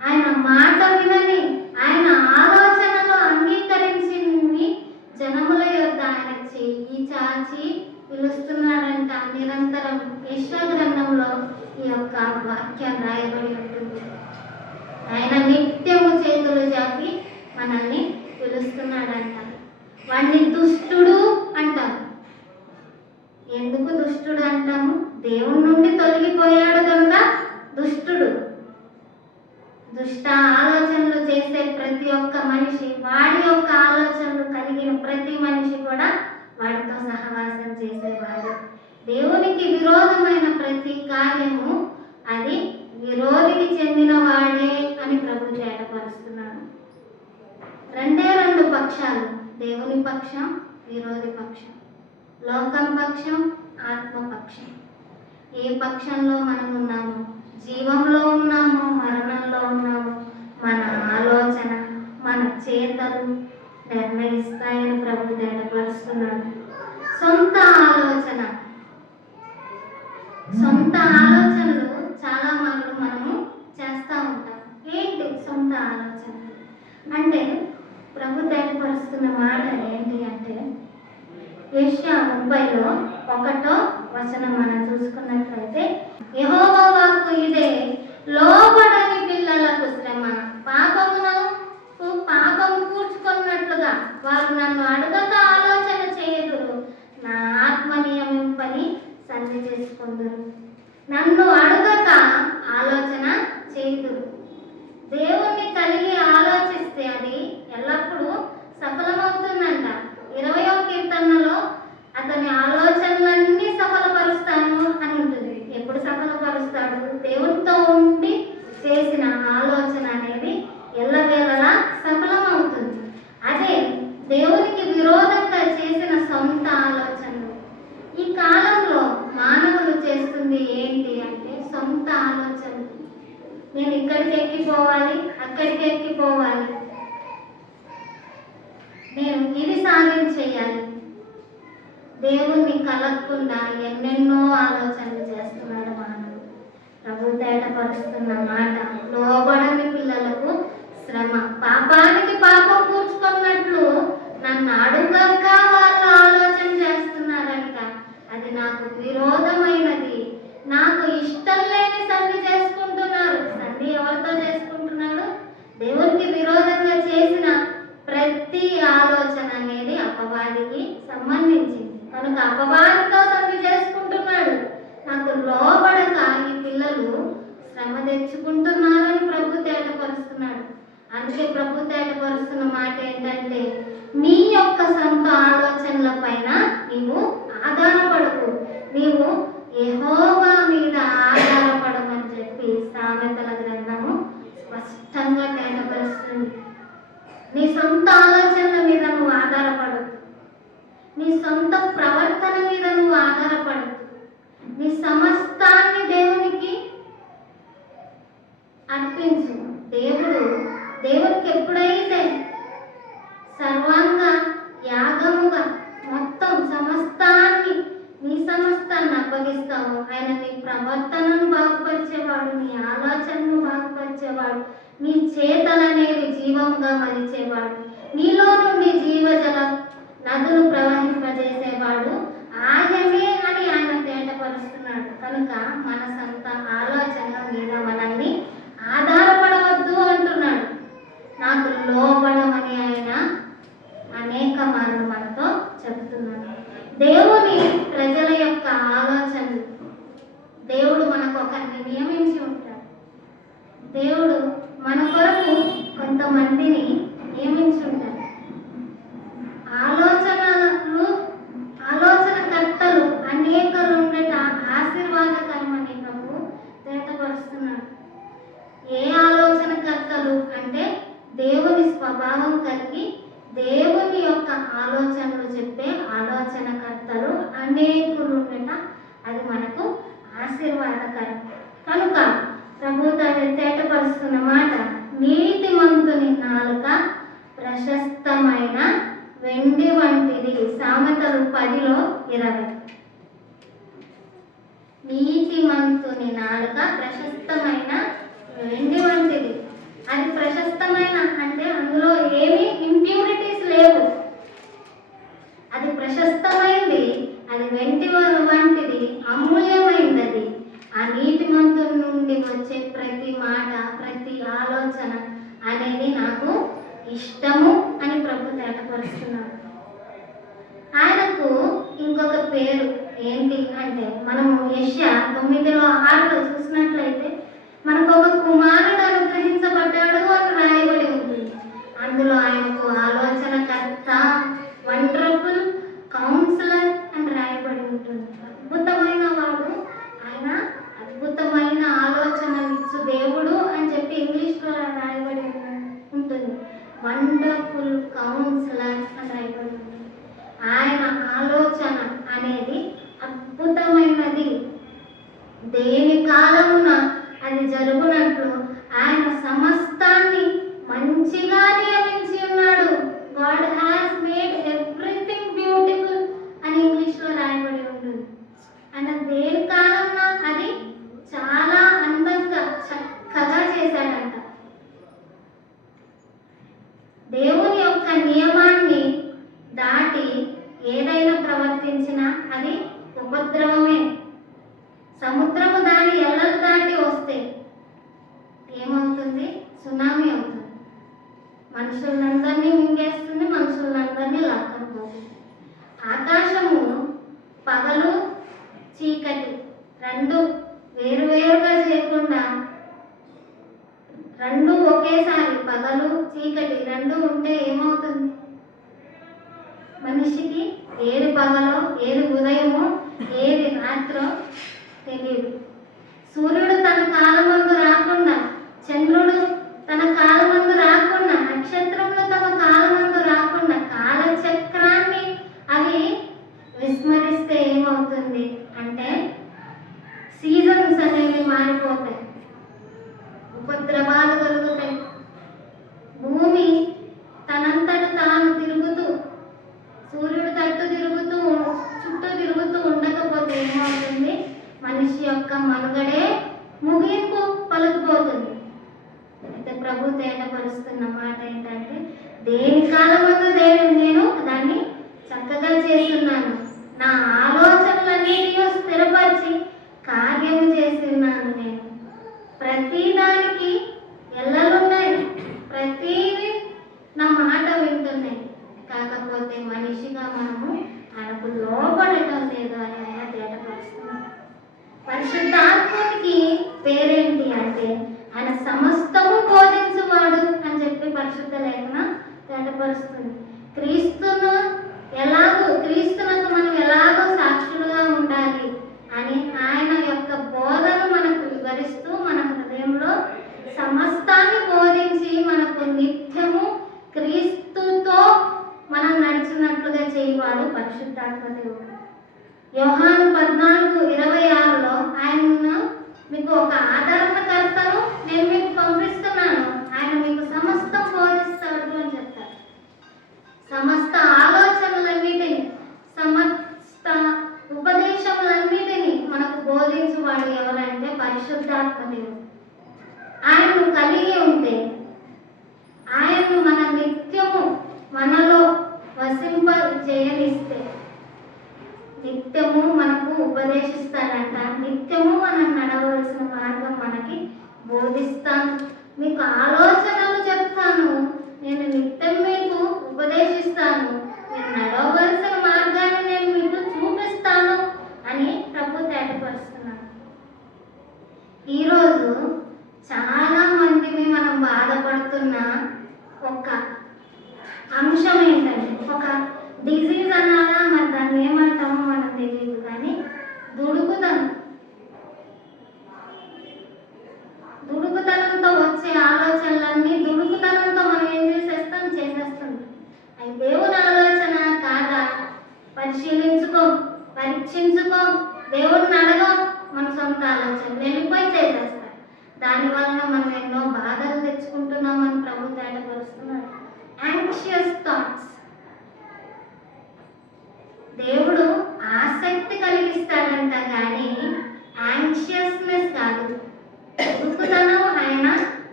ఆయన మాట వినని, ఆయన ఆలోచనలో అంగీకరించి జనముల యొద్ద ఆయన చెయ్యి చాచి పిలుస్తున్నాడంట. నిరంతరం యెషయా గ్రంథంలో ఈ యొక్క వాక్యం రాయబడి ఉంటుంది. ఆయన నిత్యము చేతులు చాపి మనల్ని పిలుస్తున్నాడంట. వాడిని దుష్టుడు అంటాం. ఎందుకు దుష్టుడు అంటాము? దేవుని నుండి తొలగిపోయాడు కనుక దుష్టుడు. దుష్ట ఆలోచనలు చేసే ప్రతి ఒక్క మనిషి, వాడి యొక్క ఆలోచనలు కలిగిన ప్రతి మనిషి కూడా వాడితో సహవాసం చేసేవాడు. దేవునికి విరోధమైన ప్రతి కార్యము అది విరోధికి చెందిన వాడే అని ప్రభు తేటపరుస్తున్నాడు. రెండు పక్షాలు, దేవుని పక్షం, విరోధి పక్షం, లోకం పక్షం, ఆత్మ పక్షం. ఏ పక్షంలో మనం ఉన్నాము? జీవంలో ఉన్నాము, మరణంలో ఉన్నాము. మన ఆలోచన, మన చేతలు నిర్ణయిస్తాయని ప్రభు తేటపరుస్తున్నాడు. సొంత ఆలోచనలు చాలా మనము చేస్తూ ఉంటాం. ఏంటి సొంత ఆలోచన అంటే? ప్రభు తేటపరుస్తున్న మాట ఏంటి అంటే, యెషయా 30:1 మనం చూసుకున్నట్లయితే, యెహోవా వాక్కు ఇదే, లోబడని పిల్లలకు శ్రమ, పాపము కూర్చుకున్నట్లుగా వారు నన్ను అడగక ఆలోచన చేయుదురు, నా ఆత్మ నియమింపని సంధి చేసుకుందురు. నన్ను అడగక ఆలోచన. నేను ఇక్కడికి ఎక్కిపోవాలి, అక్కడికి ఎక్కిపోవాలి, నేను ఇది సాధించేయాలి. దేవుణ్ణి కలగకుండా ఎన్నెన్నో ఆలోచనలు చేస్తున్నాడు మానవుడు. ప్రభు తేటపరుస్తున్న మాట, లోబడని పిల్లలకు శ్రమ. పాపానికి పాపం కూర్చుకున్నట్లు నన్ను అడుగక వాళ్ళు ఆలోచన చేస్తున్నారంట. అది నాకు విరోధమైనది, నాకు ఇష్టం లేని సంధి చేసుకుంటున్నారు. సంధి ఎవరితో చేసుకుంటున్నాడు? దేవునికి విరోధంగా చేసిన ప్రతి ఆలోచన అనేది అపవాదికి సంబంధించింది. కనుక అపవాదితో సంధి చేసుకుంటున్నాడు. నాకు లోబడక ఈ పిల్లలు శ్రమ తెచ్చుకుంటున్నారని ప్రభు తేటపరుస్తున్నాడు. అందుకే ప్రభు తేటపరుస్తున్న మాట ఏంటంటే, నీ యొక్క సొంత ఆలోచనల పైన నీవు ఆధారపడకు, నీవు యెహోవా మీద ఆధారపడమని చెప్పి సామెతల గ్రంథము స్పష్టంగా తేటపరుస్తుంది. నీ సొంత ఆలోచనల మీద నువ్వు ఆధారపడదు, నీ సొంత ప్రవర్తన మీద నువ్వు ఆధారపడదు. నీ సమస్తాన్ని దేవునికి అర్పించు. దేవునికి ఎప్పుడైతే సర్వాంగ యాగముగా మొత్తం సమస్తాన్ని, నీ సమస్తాన్ని అప్పగిస్తావు, ఆయన నీ ప్రవర్తనను బాగుపరిచేవాడు, నీ ఆలోచనను బాగుపరిచేవాడు, నీ చేతలనేవి జీవముగా మలిచేవాడు, నీలో నుండి జీవజల నదులు ప్రవహింపజేసేవాడు ఆయనే అని ఆయన తేటపరుస్తున్నాడు. కనుక మన సొంత ఆలోచన మీద మనల్ని ఆధారపడవద్దు అంటున్నాడు. నాకు లోబడమని ఆయన అనేక మార్లు మనతో చెప్తున్నాడు. దేవుని ప్రజల యొక్క ఆలోచన, దేవుడు మనకు ఒకరిని నియమించి ఉంటాడు. దేవుడు మన కొరకు కొంతమందిని నియమించి ఉంటాడు. ఆలోచనకర్తలు అనేకలు ఉండట ఆశీర్వాదకరమని ప్రభు తేటపరుస్తున్నాడు. ఏ ఆలోచనకర్తలు అంటే దేవుని స్వభావం కలిగి దేవుని యొక్క ఆలోచనలు చెప్పే ఆలోచనకర్తలు అనేకులు ఉండట, అది మనకు ఆశీర్వాదకరం. కనుక ప్రభు తేటపరుస్తున్న మాట, నీతిమంతుని నాలుక ప్రశస్తమైన వెండి వంటిది. సామెతలు 10:20. నీతిమంతుని నాలుక ప్రశస్తమైన వెండి వంటిది. అది ప్రశస్తమైన అంటే అందులో ఏమీ ఇంప్యూరిటీస్ లేవు. అది ప్రశస్తమైంది, అది వెండి వంటిది, అమూల్యమైనది. ఆ నీతిమంతుని నుండి వచ్చే ప్రతి మాట, ప్రతి ఆలోచన అనేది నాకు ఇష్టము అని ప్రభు తేటపరుస్తున్నాడు. ఆయనకు ఇంకొక పేరు ఏంటి అంటే, మనము యెషయా 9:6 చూసినట్లయితే మనకు ఒక కుమారుడు అనుగ్రహించబడ్డాడు అని రాయబడి ఉంటుంది. అందులో ఆయనకు ఆలోచనకర్త, వండర్ఫుల్ కౌన్సిలర్ అని రాయబడి ఉంటుంది. అద్భుతమైన వాడు ఆయన, అద్భుతమైన ఆలోచనలు ఇచ్చు దేవుడు అని చెప్పి ఇంగ్లీష్లో రాయబడి ఉంటుంది. వండర్ఫుల్ కౌన్సిలర్ అని రాయబడి ఉంటుంది. ఆయన ఆలోచన అనేది అద్భుతమైనది. దేని కాలమున అది జరుగునట్లు ఆయన సమస్తాన్ని మంచిగా నియమించి ఉన్నాడు. God has made everything beautiful అని ఇంగ్లీష్లో రాయబడి ఉంటుంది. ఆయన దేని కాలమున అది చాలా అందంగా చక్కగా చేశాడంట. దేవుని యొక్క నియమాన్ని దాటి ఏదైనా ప్రవర్తించినా అది ఉపద్రవమే. సముద్రము దాని ఎల్లలు దాటి వస్తే ఏమవుతుంది? సునామీ అవుతుంది. మనుషులందరినీ మింగేస్తుంది, మనుషులందరినీ లాక్కొని పోతుంది. ఆకాశము పగలు చీకటి రెండు వేరువేరుగా చేయకుండా, రెండు ఒకేసారి పగలు చీకటి రెండు ఉంటే ఏమవుతుంది? మనిషికి ఏది పగలో, ఏది ఉదయమో, ఏది రాత్రో తెలియదు. సూర్యుడు తన కాలమందు రాకుండా, చంద్రుడు తన కాలమందు రాకుండా, నక్షత్రములు తమ కాలమందు రాకుండా కాలచక్రాన్ని అవి విస్మరిస్తే ఏమవుతుంది అంటే సీజన్స్ అనేవి మారిపోతాయి, ఉపద్రవాలు కలుగుతాయి. భూమి తనంతట తాను తిరుగుతూ, సూర్యుడు చుట్టూ తిరుగుతూ ఉండకపోతే ఏమవుతుంది? మనిషి యొక్క మనుగడే ముగింపు పలుకుపోతుంది. అయితే ప్రభు తేటపరుస్తున్న మాట ఏంటంటే, దేని కాలమందు నేను దాన్ని చక్కగా చేస్తున్నాను, నా ఆలోచనలన్నిటిలో స్థిరపరిచి కార్యము చేస్తున్నాను. నేను ప్రతిదానికి ఎల్లలున్నాయి, ప్రతివి నా మాట వింటున్నాయి. కాకపోతే మనిషిగా మనము ఆయనకు లోపడటం లేదు అని ఆయన తేటపరుస్తున్నాడు. పరిశుద్ధాత్మకి పేరేంటి అంటే ఆయన సమస్తము బోధించువాడు అని చెప్పి పరిశుద్ధ లేఖన తేటపరుస్తుంది. క్రీస్తునకు మనం ఎలాగో సాక్షులుగా ఉండాలి అని ఆయన యొక్క బోధను మనకు వివరిస్తూ మన హృదయంలో సమస్తాన్ని బోధించి మనకు నిత్యము క్రీస్తుతో మనం నడిచినట్లుగా చేయవాడు పరిశుద్ధాత్మ దేవుడు. యోహాను 14:26లో ఆయన మీకు ఒక ఆదరణకర్తను నేను మీకు పంపిస్తున్నాను, ఆయన మీకు సమస్తం బోధిస్తాడు అని చెప్తారు. సమస్త ఆలోచనలన్నిటినీ, సమస్త ఉపదేశములన్నిటినీ మనకు బోధించువాడు ఎవరంటే పరిశుద్ధాత్మ దేవుడు. ఆయనను కలిగి ఉంటే, ఆయనను మన నిత్యము మనలో వసింప చేయనిస్తే, నిత్యము మనకు ఉపదేశిస్తాడంట. నిత్యము మనం నడవలసిన మార్గం మనకి బోధిస్తాను, మీకు ఆలోచనలు చెప్తాను, నేను నిత్యం మీకు ఉపదేశిస్తాను, నేను నడవలసిన మార్గాన్ని నేను మీకు చూపిస్తాను అని ప్రభు తేటపరుస్తున్నాను. ఈరోజు చాలా మందిని మనం బాధపడుతున్న ఒక అంశం ఏంటంటే, ఒక డిజీజ్ అన్నారా, మరి దాన్ని ఏమంటామో మనకు తెలియదు, కానీ దుడుకుతనంతో వచ్చే ఆలోచనలన్నీ దుడుకుతనంతో మనం ఏం చేసేస్తాం. అవి దేవుని ఆలోచన కాదా పరీక్షించుకో, దేవుడిని అడగం, మన సొంత ఆలోచన వెళ్ళిపోయి చేసేస్తాం. దానివల్ల మనం ఎన్నో బాధలు తెచ్చుకుంటున్నామని ప్రభు తేటపరుస్తున్నాడు. యాంగ్షియస్ థాట్స్, దేవుడు ఆసక్తి కలిగిస్తాడంట, కానీ యాంగ్షియస్నెస్ కాదు, దుఃఖతనం ఆయన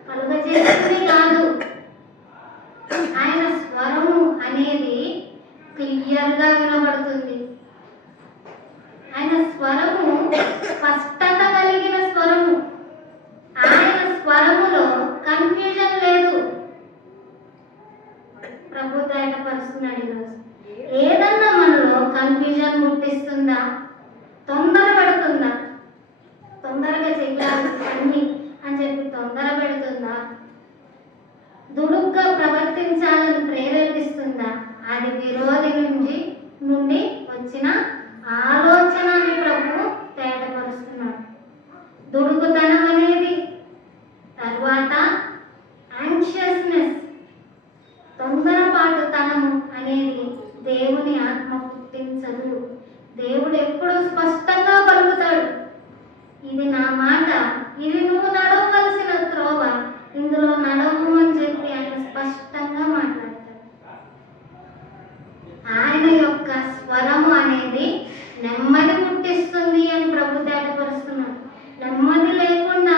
కలుగజేస్తుంది కాదు. ఆయన స్వరము అనేది క్లియర్గా వినబడుతుంది. ఆయన స్వరము స్పష్టత కలిగిన స్వరము. ఆయన స్వరములో కన్ఫ్యూజన్ లేదు. ప్రభు తేటపరుస్తున్నాడు. ఈరోజు ఏదన్నా మనలో కన్ఫ్యూజన్ పుట్టిస్తుందా, తొందర పెడుతుందా, తొందరగా చెయ్యాలి అన్ని అని చెప్పి తొందర పెడుతుందా, దుడుగ్గా ప్రవర్తించాలని ప్రేరేపిస్తుందా, అది విరోధి నుండి వచ్చిన ఆలోచనని ప్రభు తేటపరుస్తున్నాడు. దుడుకుతనం అనేది, తర్వాత యాంగ్షియస్నెస్, తొందరపాటుతనము అనేది దేవుని ఆత్మ పుట్టించదు. దేవుడు ఎప్పుడు స్పష్టంగా పలుకుతాడు, ఇది నా మాట, ఇది నువ్వు నడవవలసిన త్రోవ, ఇందులో నడవు అని చెప్పి ఆయన స్పష్టంగా మాట్లాడతాడు. ఆయన యొక్క స్వరము అనేది నెమ్మది పుట్టిస్తుంది అని ప్రభు తేటపరుస్తున్నాడు. నెమ్మది లేకుండా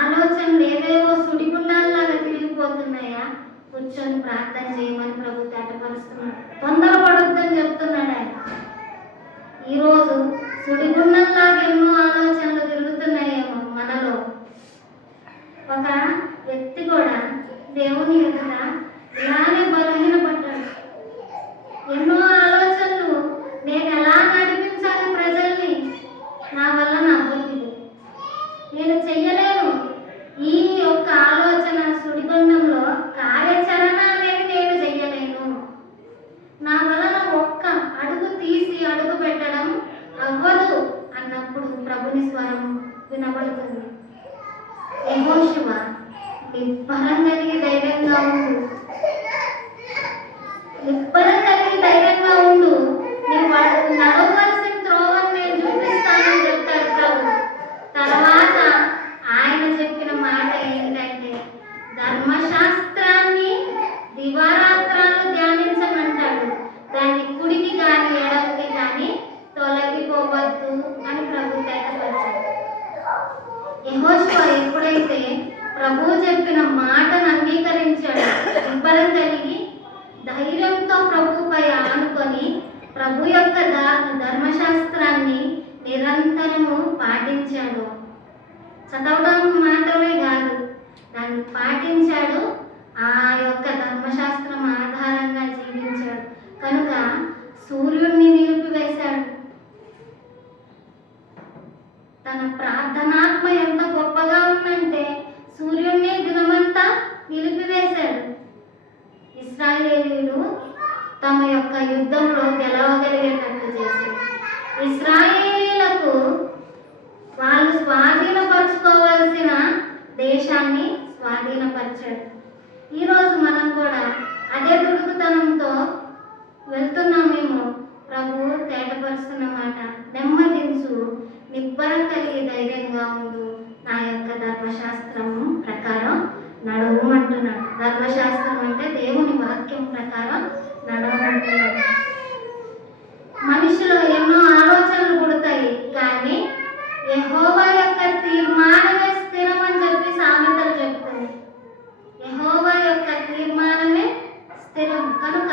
ఆలోచనలు ఏవేవో సుడిగుండాల్లాగా తిరిగిపోతున్నాయా, కూర్చొని ప్రార్థన చేయమని ప్రభు తేటపరుస్తున్నాడు. తొందరపడొద్దని చెప్తున్నాడు ఆయన. ఈరోజు సుడిగుండంలాగా ఎన్నో ఆలోచనలు తిరుగుతున్నాయేమో మనలో. ఒక వ్యక్తి కూడా దేవుని ఎదుట ఇలానే బలహీనపడ్డాడు. ఎన్నో ఆలోచనలు, నేను ఎలా నడిపించాలి ప్రజల్ని, నా వల్ల నా అభివృద్ధి, నేను చెయ్యలేను. ఈ యొక్క ఆలోచన సుడిగుండంలో కార్యాచరణ అనేది నేను చెయ్యలేను, నా వలన ఒక్క అడుగు తీసి అడుగు పెట్టడం అవ్వదు అన్నప్పుడు ప్రభుని స్వరం వినబడుతుంది. యెహోషువ, నిబ్బరం కలిగి ధైర్యంగా ఉండు, నీవు నడవలసిన త్రోవను నేను చూపిస్తానని చెప్తాడు ప్రభు. తర్వాత యెహోషువ ఎప్పుడైతే ప్రభువు చెప్పిన మాటను అంగీకరించాడు, నిబ్బరం కలిగి ధైర్యంతో ప్రభుపై ఆనుకొని ప్రభు యొక్క ధర్మశాస్త్రాన్ని నిరంతరము పాటించాడు. చదవడం మాత్రమే కాదు, దాన్ని పాటించాడు. ఆ యొక్క ధర్మశాస్త్రం ఆధారంగా జీవించాడు కనుక సూర్యుడిని నిలిపివేశాడు. తన ప్రార్థనాత్మ ఎంత గొప్పగా ఉందంటే సూర్యుడిని దినమంతా నిలిపివేశాడు. ఇశ్రాయేలీయులు తమ యొక్క యుద్ధంలో గెలవగలిగేటట్టు చేశాడు. ఇశ్రాయేలీయులకు వాళ్ళు స్వాధీనపరచుకోవాల్సిన దేశాన్ని స్వాధీనపరిచాడు. ఈరోజు మనం కూడా అదే దుడుకుతనంతో వెళ్తున్నామేమో. ప్రభు తేటపరుస్తున్న మాట, నెమ్మదించు, నిబ్బరం కలిగి ధైర్యంగా ఉండు, నా యొక్క ధర్మశాస్త్రము ప్రకారం నడవమంటున్నాడు. ధర్మశాస్త్రం అంటే దేవుని వాక్యం ప్రకారం నడవమంటున్నాడు. మనిషిలో ఎన్నో ఆలోచనలు పుడతాయి, కానీ యెహోవా యొక్క తీర్మానమే స్థిరం అని చెప్పి సామెతలు చెప్తుంది. యెహోవా యొక్క తీర్మానమే స్థిరం కనుక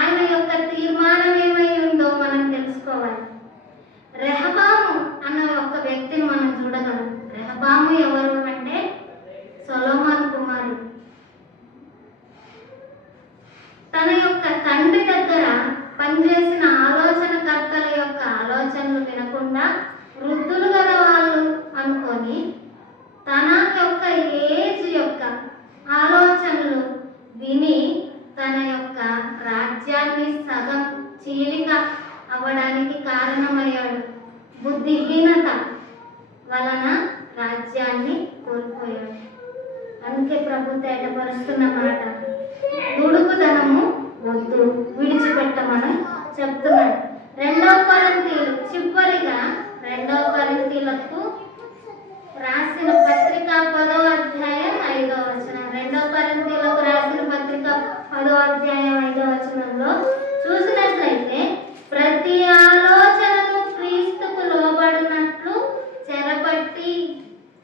ఆయన యొక్క తీర్మానం ఏమై ఉందో మనం తెలుసుకోవాలి. రెహబాము అన్న ఒక వ్యక్తిని మనం చూడగలం. రెహబాము ఎవరు అంటే సొలొమోను కుమారుడు. తన యొక్క తండ్రి దగ్గర పనిచేసిన ఆలోచనకర్తల యొక్క ఆలోచనలు వినకుండా వృద్ధులు గల వాళ్ళు అనుకొని తన యొక్క ఏజ్ యొక్క ఆలోచనలు విని తన యొక్క రాజ్యాన్ని సగం చీలిక అవ్వడానికి కారణమయ్యాడు. బుద్ధిహీనత వలన రాజ్యాన్ని కోల్పోయాడు. అందుకే ప్రభు తేటపరుస్తున్న మాట, దుడుకుదనము వద్దు, విడిచిపెట్టమని చెప్తున్నాడు. 2 కొరింథీలు చివరిగా 2 కొరింథీలకు రాసిన పత్రిక 10వ అధ్యాయం 5వ వచనం. 2 కొరింథీలకు రాసిన పత్రిక 10వ అధ్యాయం 5వ వచనంలో చూసినట్లయితే ప్రతి ఆలోచనను క్రీస్తుకు లోబడినట్లు చెరపట్టి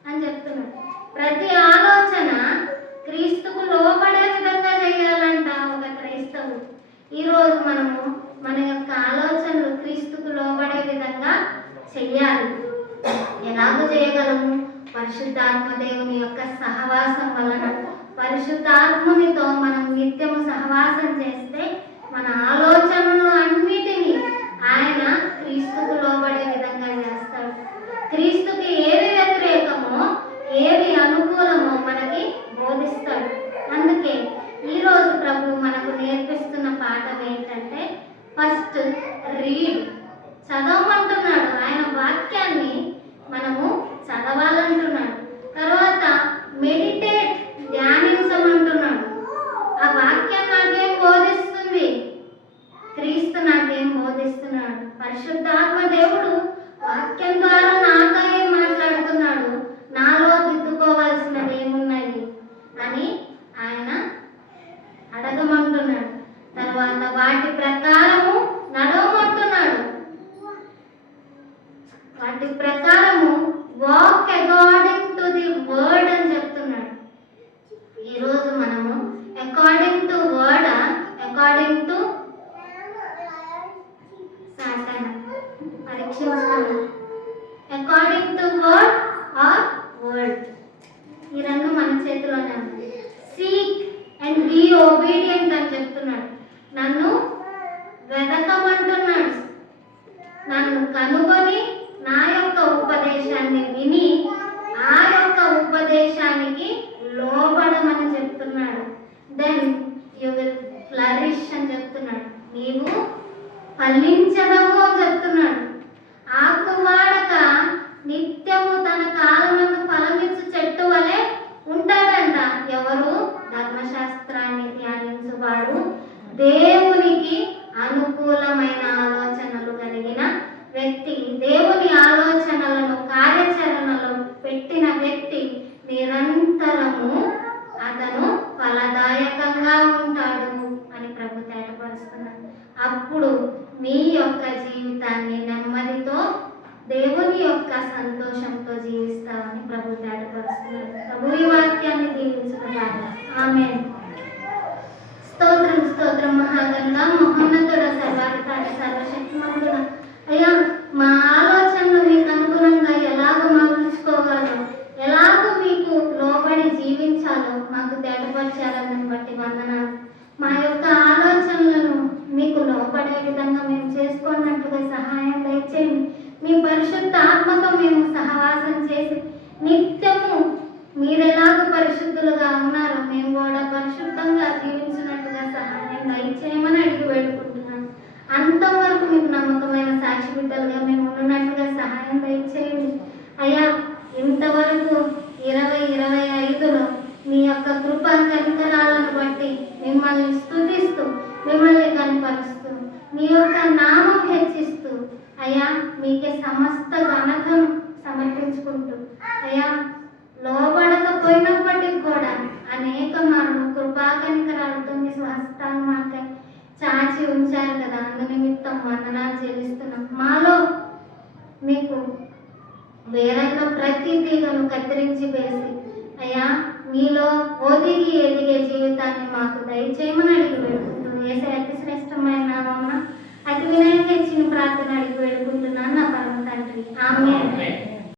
అని చెప్తున్నాడు. ప్రతి ఆలోచన క్రీస్తుకు లోబడే విధంగా చేయాలంట ఒక క్రైస్తవుడు. ఈరోజు మనము మన యొక్క ఆలోచనలు క్రీస్తుకు లోబడే విధంగా చెయ్యాలి. ఎలాగో చేయగలము? పరిశుద్ధాత్మ దేవుని యొక్క సహవాసం వలన. పరిశుద్ధాత్మునితో మనం నిత్యము సహవాసం చేస్తే మన ఆలోచనలు అన్నిటినీ ఆయన క్రీస్తుకు లోబడే విధంగా చేస్తాడు. క్రీస్తుకి ఏది వ్యతిరేకమో ఏది అనుకూలమో మనకి బోధిస్తాడు. అందుకే ఈరోజు ప్రభు మనకు నేర్పిస్తున్న పాఠం ఏంటంటే, ఫస్ట్ రీడ్, చదవమంటున్నాడు. ఆయన వాక్యాన్ని మనము చదవాలంటున్నాడు. తర్వాత మెడిటేట్, ధ్యానించమంటున్నాడు. ఆ వాక్యం నాకేం బోధిస్తుంది? క్రీస్తు నాకేం బోధిస్తున్నాడు? పరిశుద్ధాత్మ దేవుడు వాక్యం ద్వారా నాతో ఏం మాట్లాడుతున్నాడు? నాలో దిద్దుకోవాల్సినవి ఏమున్నాయి అని ఆయన అడగమంటున్నాడు. తర్వాత వాటి ప్రకారము నడవమంటున్నాడు. వాటి ప్రకారము walk according to the word అని చెప్తున్నాడు. ఈరోజు మనము according to word, according to Satan పరీక్షించుకోవాలి. According to word or word, ఈ రెండు మన చేతిలోనే ఉంది. సీక్ అండ్ బీ ఒబీడియంట్ అని చెప్తున్నాడు. నన్ను వెతకమంటున్నాడు. నన్ను కనుగొని నా యొక్క ఉపదేశాన్ని విని ఆ యొక్క ఉపదేశానికి లోబడమని చెప్తున్నాడు. దెన్ యు విల్ ఫ్లరిష్ అని చెప్తున్నాడు. నీవు ఫలించదము అని చెప్తున్నాడు. ఆకు వాడక నిత్యము తన కాలమందు ఫలమిచ్చు చెట్టు వలె ఉంటాడంట. ఎవరు? ధర్మశాస్త్రాన్ని ధ్యానించువాడు, దేవునికి అనుకూలమైన ఆలోచనలు కలిగిన వ్యక్తి, దేవుని ఆలోచనలను కార్యాచరణలో పెట్టిన వ్యక్తి నిరంతరము అతను ఫలదాయకంగా ఉంటాడు అని ప్రభు తేటపరుస్తున్నాడు. అప్పుడు మీ యొక్క జీవితాన్ని నెమ్మదితో, దేవుని యొక్క సంతోషంతో జీవిస్తామని ప్రభు బలపరుస్తున్నారు. ప్రభు ఈ వాక్యాన్ని దీవించుగాక. ఆమేన్. స్తోత్రం స్తోత్రం. మహాగణుడా, మహోన్నతుడ, సర్వాధికారి, సర్వశక్తిమంతుడ, అయ్యా మా ఆలోచనలు మీకు అనుగుణంగా ఎలాగ మలుచుకోవాలో, ఎలాగో మీకు లోబడి జీవించాలో మాకు తేటపరిచారని బట్టి వందనాలు. మా యొక్క ఆలోచనలను మీకు లోబడే విధంగా మేము చేసుకున్నట్టుగా సహాయం దయచేయండి. మీ పరిశుద్ధ ఆత్మతో మేము సహవాసం చేసి నిత్యము మీరెలాగ పరిశుద్ధులుగా ఉన్నారో మేము కూడా పరిశుద్ధంగా జీవించినట్టుగా సహాయం దయచేయమని అడిగి వేడుకుంటున్నాను. అంతవరకు మీకు నమ్మకమైన సాక్షి బిడ్డలుగా మేము ఉన్నట్టుగా సహాయం దయచేయండి. అయ్యా ఇంతవరకు 2025లో మీ యొక్క కృపా కనికరాలను బట్టి మిమ్మల్ని స్తుతిస్తూ, మిమ్మల్ని కనపరుస్తూ, మీ యొక్క నామం హెచ్చిస్తూ, అయ్యా మీకే సమస్త ఘనతను సమర్పించుకుంటూ, అయ్యా లోబడకపోయినప్పటికీ కూడా అనేక మార్లు కృపా కనికరాలతో మీ స్వస్థాన్ని మాకై చాచి ఉంచారు కదా, అందు నిమిత్తం వందనాలు చెల్లిస్తున్నాం. మాలో మీకు వేరైన ప్రతి తీగను కత్తిరించి వేసి అయ్యా మీలో ఒదిగి ఎదిగే జీవితాన్ని మాకు దయచేయమని అడిగి వేడుకుంటున్నాను. యేసయ్య అతి శ్రేష్టమైన నామమున అతి వినయంగా ఇచ్చిన ప్రార్థన అడిగి వేడుకుంటున్నాను నా పరమ తండ్రి. ఆమేన్.